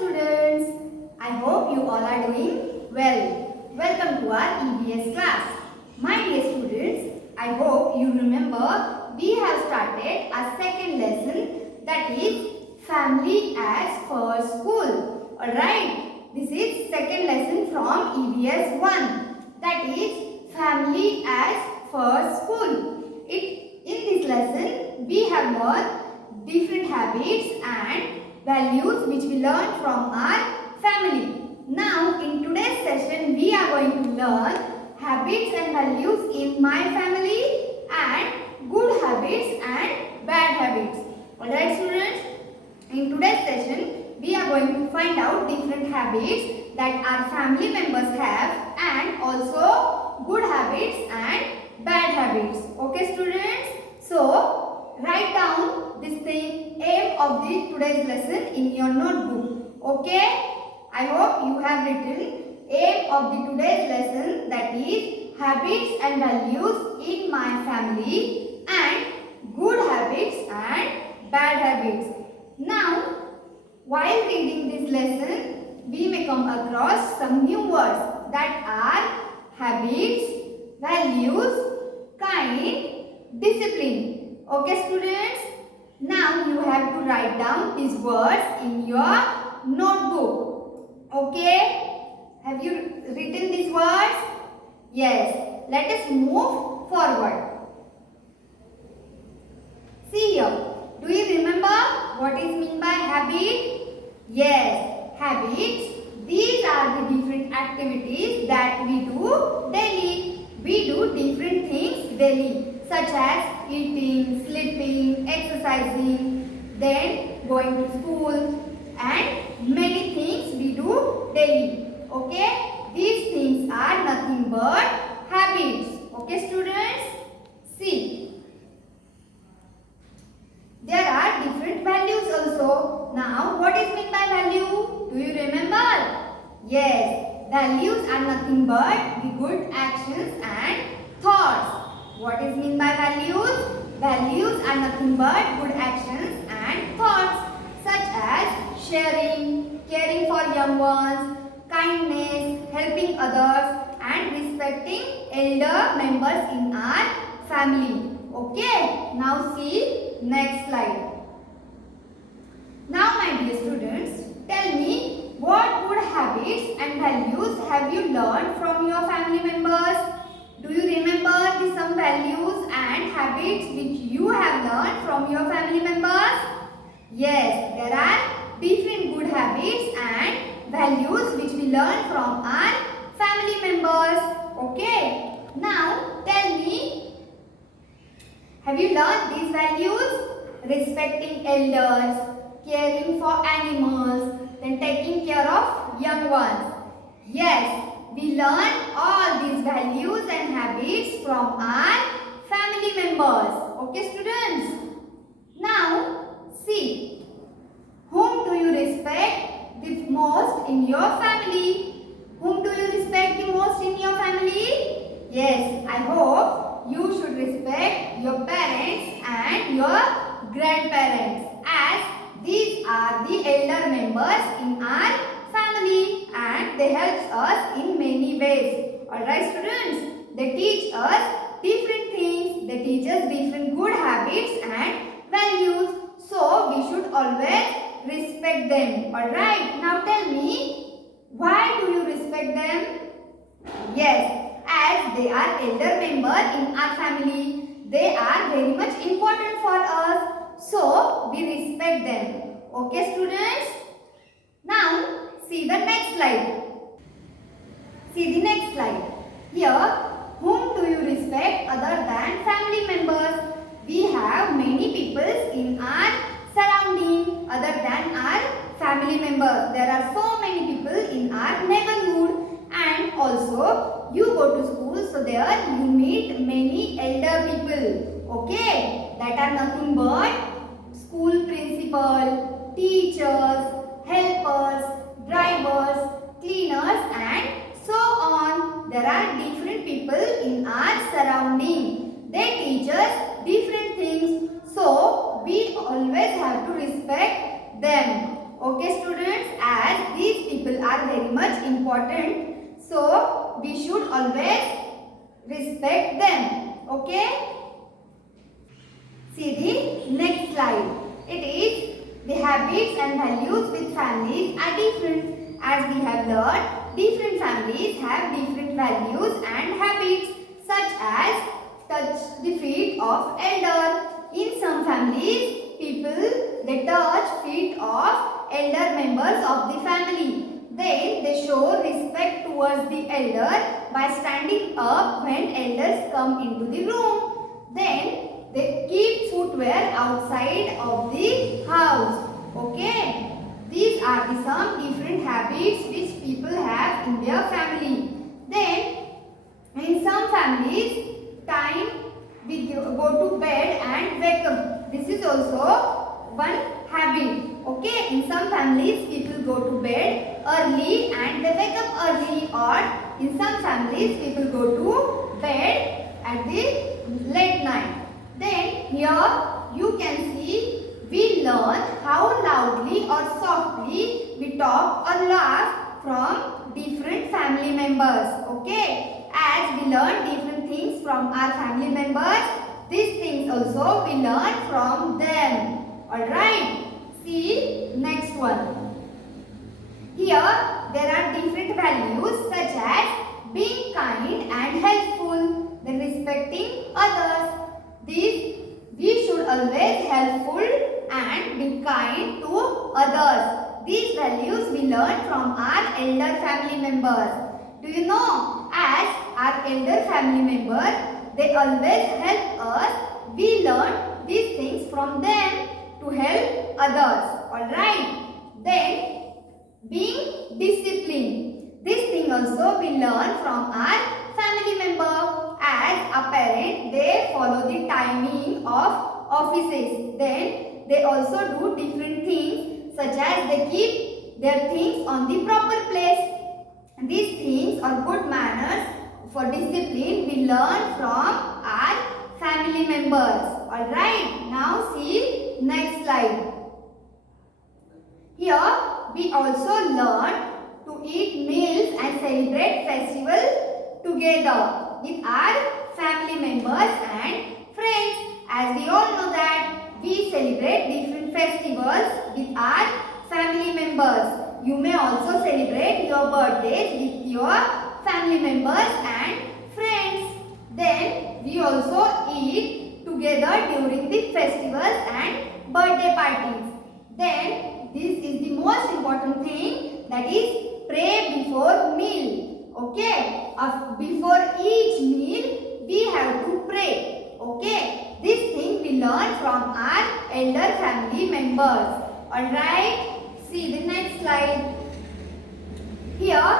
students. I hope you all are doing well. Welcome to our EVS class. My dear students, I hope you remember we have started our second lesson, that is family as first school. Alright, this is second lesson from EVS 1, that is family as first school. In this lesson we have learned different habits and values which we learn from our family. Now in today's session we are going to learn habits and values in my family and good habits and bad habits. Alright students, in today's session we are going to find out different habits that our family members have and also good habits and bad habits. Okay students, so write down this thing, aim of the today's lesson in your notebook. Okay, I hope you have written aim of the today's lesson, that is habits and values in my family and good habits and bad habits. Now while reading this lesson we may come across some new words that are habits, values, kind, discipline. Okay students, now you have to write down these words in your notebook. Okay, have you written these words? Yes, let us move forward. See here, do you remember what is meant by habit? Yes, habits, these are the different activities that we do daily. We do different things daily, such as eating, sleeping, exercising, then going to school, and many things we do daily. Okay, these things are nothing but habits. Okay students, see, there are different values also. Now what is meant by value? Do you remember? Yes, values are nothing but the good actions and thoughts. What is meant by values? Values are nothing but good actions and thoughts, such as sharing, caring for young ones, kindness, helping others, and respecting elder members in our family. Okay, now see next slide. Now my dear students, tell me what good habits and values have you learned from your family members? Do you remember some values and habits which you have learned from your family members? Yes, there are different good habits and values which we learn from our family members. Okay, now tell me, have you learned these values? Respecting elders, caring for animals, then taking care of young ones. Yes, we learn all these values and habits from our family members. Okay students? Now see, whom do you respect the most in your family? Whom do you respect the most in your family? Yes, I hope you should respect your parents and your grandparents, as these are the elder members in our family and they help us in many ways. Alright students, they teach us different things, they teach us different good habits and values, so we should always respect them. Alright, now tell me, why do you respect them? Yes, as they are elder member in our family, they are very much important for us, so we respect them. Okay students, now see the next slide. See the next slide. Here, whom do you respect other than family members? We have many people in our surrounding other than our family members. There are so many people in our neighborhood, and also you go to school, so there you meet many elder people. Okay, that are nothing but school principal, teachers, helpers, drivers, cleaners, and so on. There are different people in our surrounding. They teach us different things, so we always have to respect them. Okay students, as are very much important. So we should always respect them. Okay? See the next slide. It is the habits and values with families are different. As we have learned, different families have different values and habits, such as touch the feet of elder. In some families, people they touch feet of elder members of the family. Then they show respect towards the elder by standing up when elders come into the room. Then they keep footwear outside of the house. Okay. These are the some different habits which people have in their family. Then in some families, time we go to bed and wake up. This is also one habit. Okay. In some families, people go to bed early and they wake up early, or in some families, people go to bed at the late night. Then here you can see we learn how loudly or softly we talk or laugh from different family members. Okay, as we learn different things from our family members, these things also we learn from them. Alright, see next one. Here there are different values such as being kind and helpful, then respecting others. These we should always helpful and be kind to others. These values we learn from our elder family members. Do you know, as our elder family members, they always help us. We learn these things from them to help others. Alright. Then being disciplined. This thing also we learn from our family member. As a parent, they follow the timing of offices. Then they also do different things, such as they keep their things on the proper place. These things are good manners for discipline we learn from our family members. Alright, now see next slide. Here we also learn to eat meals and celebrate festivals together with our family members and friends. As we all know that we celebrate different festivals with our family members. You may also celebrate your birthdays with your family members and friends. Then we also eat together during the festivals and birthday parties. Then this is the most important thing, that is pray before meal. Okay, before each meal we have to pray. Okay, this thing we learn from our elder family members. Alright, see the next slide. Here,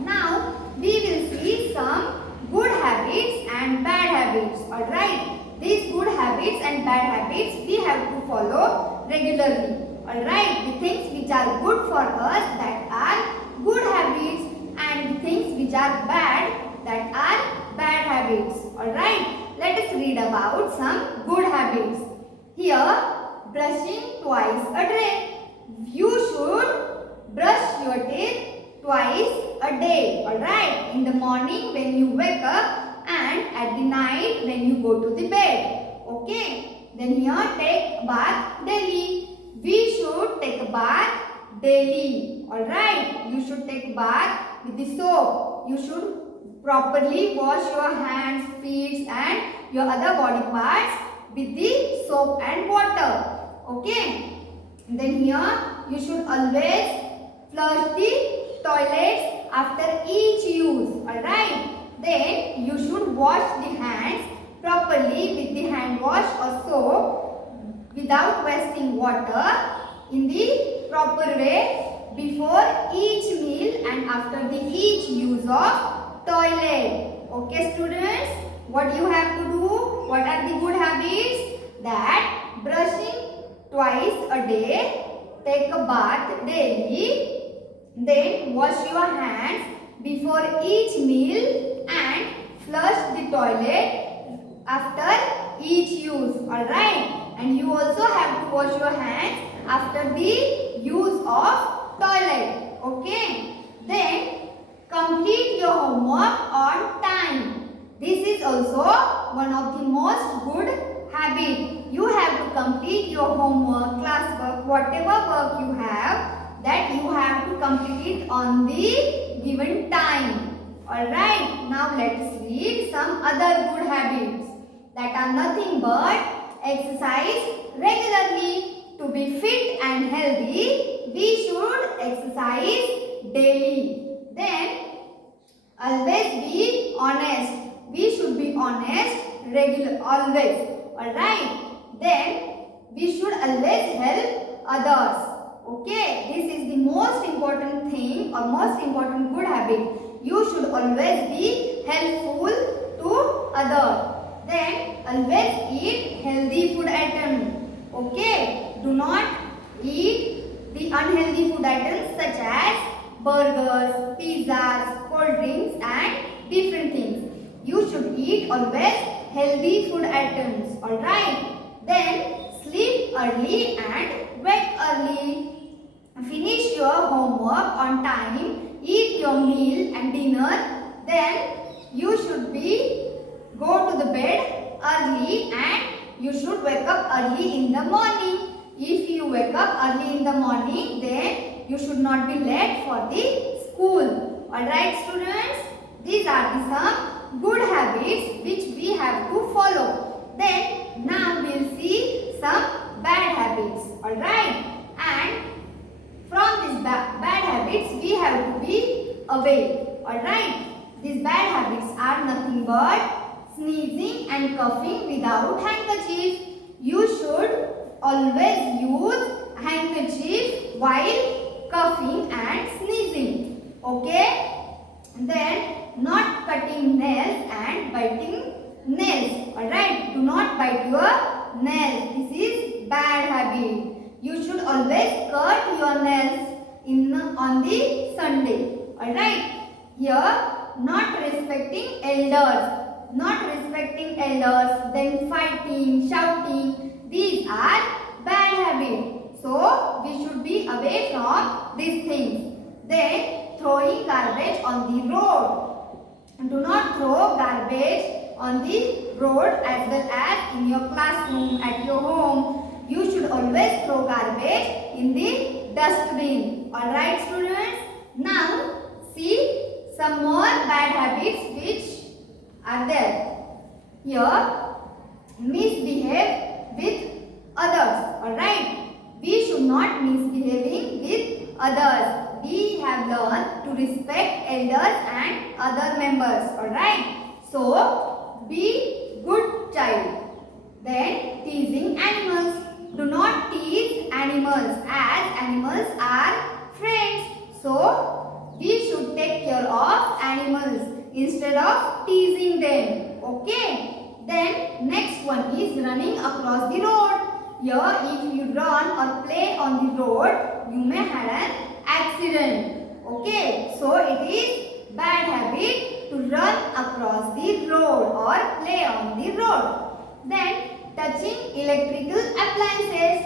now we will see some good habits and bad habits. Alright, these good habits and bad habits we have to follow regularly. Alright, the things which are good for us, that are good habits, and things which are bad, that are bad habits. Alright, let us read about some good habits. Here, brushing twice a day. You should brush your teeth twice a day. Alright, in the morning when you wake up and at the night when you go to the bed. Okay, then here take bath daily. We should take a bath daily. Alright, you should take bath with the soap. You should properly wash your hands, feet and your other body parts with the soap and water. Okay. Then here you should always flush the toilets after each use. Alright. Then you should wash the hands properly with the hand wash or soap without wasting water in the proper way before each meal and after the each use of toilet. Okay students, what you have to do? What are the good habits? That brushing twice a day, take a bath daily, then wash your hands before each meal and flush the toilet after each use. Alright, and you also have to wash your hands after the use of toilet. Okay, complete your homework on time. This is also one of the most good habit. You have to complete your homework, classwork, whatever work you have, that you have to complete it on the given time. Alright, now let's read some other good habits that are nothing but exercise regularly. To be fit and healthy, we should exercise daily. Then, always be honest. We should be honest always. Alright. Then, we should always help others. Okay. This is the most important thing or most important good habit. You should always be helpful to others. Then, always eat healthy food items. Okay. Do not eat the unhealthy food items such as burgers, pizzas, cold drinks and different things. You should eat always healthy food items. Alright. Then sleep early and wake early. Finish your homework on time. Eat your meal and dinner. Then you should go to the bed early and you should wake up early in the morning. If you wake up early in the morning, then you should not be late for the school. Alright students, these are some good habits which we have to follow. Then now we will see some bad habits. Alright, and from these bad habits we have to be away. Alright, these bad habits are nothing but sneezing and coughing without handkerchief. You should always use handkerchief while coughing and sneezing. Okay? Then not cutting nails and biting nails. Alright? Do not bite your nails. This is bad habit. You should always cut your nails on the Sunday. Alright? Here, not respecting elders. Not respecting elders, then fighting, shouting. These are bad habits. So, we should be away from these things. Then, throwing garbage on the road. Do not throw garbage on the road as well as in your classroom, at your home. You should always throw garbage in the dustbin. Alright students? Now, see some more bad habits which are there. Here, misbehave with others. Alright? We should not misbehaving with others. We have learned to respect elders and other members. Alright? So, be good child. Then, teasing animals. Do not tease animals as animals are friends. So, we should take care of animals instead of teasing them. Okay? Then next one is running across the road. Here if you run or play on the road, you may have an accident. Okay? So it is bad habit to run across the road or play on the road. Then touching electrical appliances.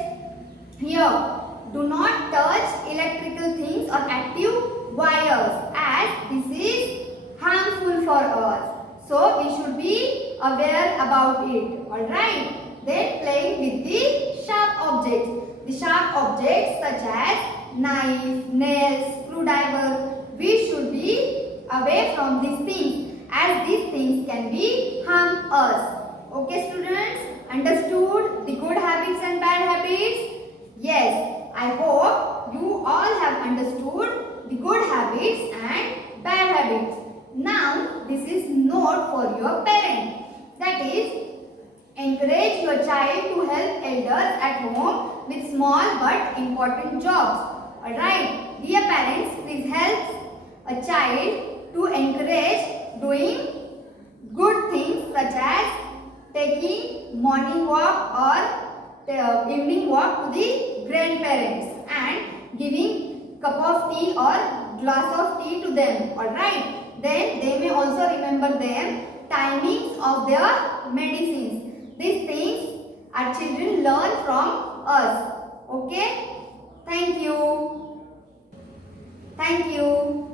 Here, do not touch electrical things or active wires as this is harmful for us. So, we should be aware about it. Alright. Then playing with the sharp objects. The sharp objects such as knife, nails, screwdriver. We should be away from these things as these things can be harm us. Okay students? Understood the good habits and bad habits? Yes, I hope you all have understood the good habits and bad habits. Now, this is note for your parent. That is, encourage your child to help elders at home with small but important jobs. Alright, dear parents, please help a child to encourage doing good things such as taking morning walk or evening walk to the grandparents and giving cup of tea or glass of tea to them. Alright. Then they may also remember them timings of their medicines. These things our children learn from us. Okay? Thank you. Thank you.